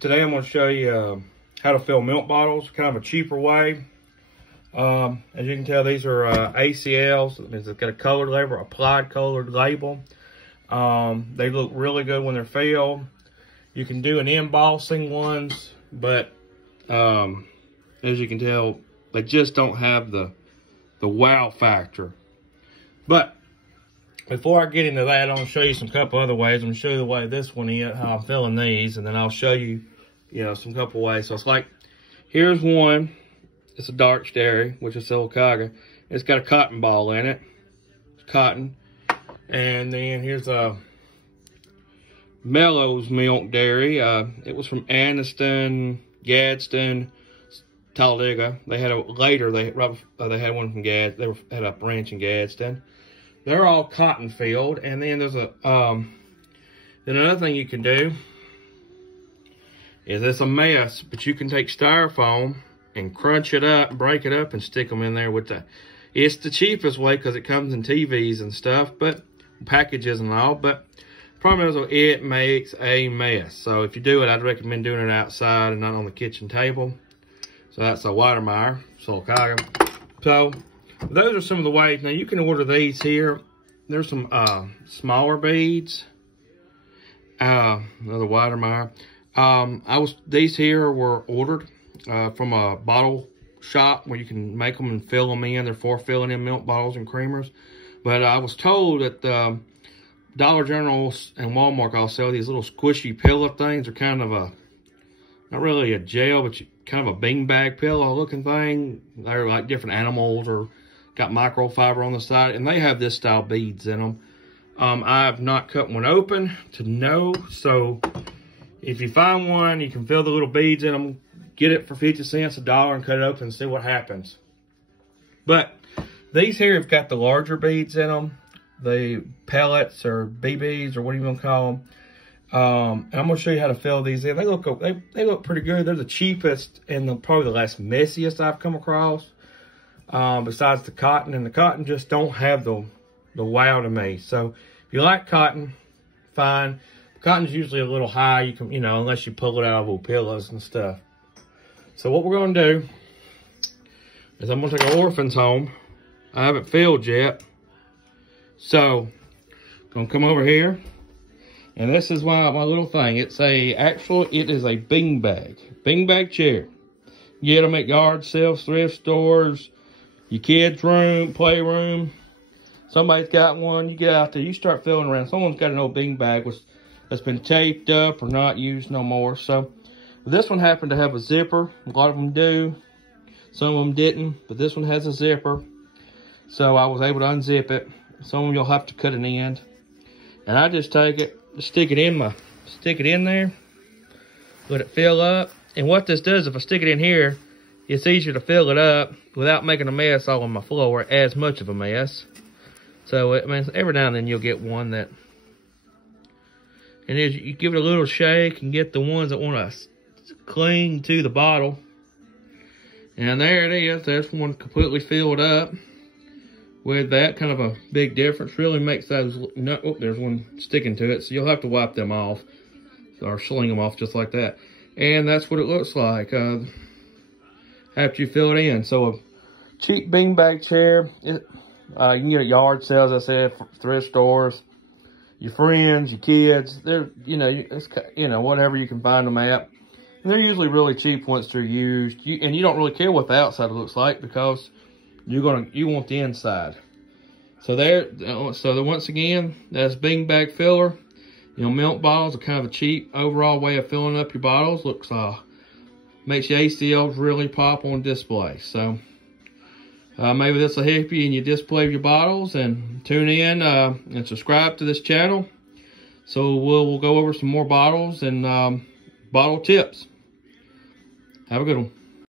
Today I'm going to show you how to fill milk bottles, kind of a cheaper way. As you can tell, these are ACLs. That means they've got a colored label, applied colored label. They look really good when they're filled. You can do an embossing ones, but as you can tell, they just don't have the wow factor. But before I get into that, I'm going to show you some couple other ways. I'm going to show you the way this one is, how I'm filling these, and then I'll show you, some couple ways. So it's like, here's one. It's a dark dairy, which is Sylacauga. It's got a cotton ball in it. It's cotton. And then here's a Mellows Milk Dairy. It was from Anniston, Gadsden, Talladega. They had they had one from Gadsden. They had a branch in Gadsden. They're all cotton filled. And then there's then another thing you can do is it's a mess, but you can take styrofoam and crunch it up, break it up, and stick them in there with it's the cheapest way because it comes in TVs and stuff, but packages and all. But the problem is it makes a mess. So if you do it, I'd recommend doing it outside and not on the kitchen table. So that's a Weidemeyer, Sylacauga. So those are some of the ways. Now you can order these here. There's some smaller beads. Another Weidemeyer. These here were ordered from a bottle shop where you can make them and fill them in. They're for filling in milk bottles and creamers. But I was told that Dollar General and Walmart all sell these little squishy pillow things. They're kind of not really a gel, but kind of a beanbag pillow looking thing. They're like different animals or got microfiber on the side, and they have this style beads in them. I have not cut one open to know, so if you find one, you can fill the little beads in them, get it for 50 cents, $1, and cut it open and see what happens. But these here have got the larger beads in them, the pellets or BBs or what do you want to call them. And I'm going to show you how to fill these in. They look pretty good. They're the cheapest and probably the less messiest I've come across. Besides the cotton, and the cotton just don't have the wow to me. So if you like cotton, fine. Cotton's usually a little high. You can, unless you pull it out of old pillows and stuff. So what we're going to do is I'm going to take an Orphan's home. I haven't filled yet. So I'm going to come over here. And this is my little thing. It is a beanbag chair. You get them at yard sales, thrift stores, your kids' room, playroom. Somebody's got one. You get out there, you start filling around. Someone's got an old beanbag that's been taped up or not used no more. So this one happened to have a zipper. A lot of them do. Some of them didn't, but this one has a zipper. So I was able to unzip it. Some of them you'll have to cut an end. And I just take it, stick it in there, let it fill up. And what this does, if I stick it in here, it's easier to fill it up without making a mess all on my floor, as much of a mess. So, every now and then you'll get one that, and as you give it a little shake and get the ones that want to cling to the bottle. And there it is. There's one completely filled up with that. Kind of a big difference. Really makes those, there's one sticking to it. So you'll have to wipe them off or sling them off just like that. And that's what it looks like after you fill it in. So a cheap beanbag chair. You can get at yard sales, as I said, thrift stores, your friends, your kids. They're, whatever you can find them at. And they're usually really cheap once they're used. And you don't really care what the outside looks like because you want the inside. So once again, that's beanbag filler. Milk bottles are kind of a cheap overall way of filling up your bottles. Makes your ACLs really pop on display. So maybe this will help you in your display of your bottles. And tune in and subscribe to this channel. So we'll go over some more bottles and bottle tips. Have a good one.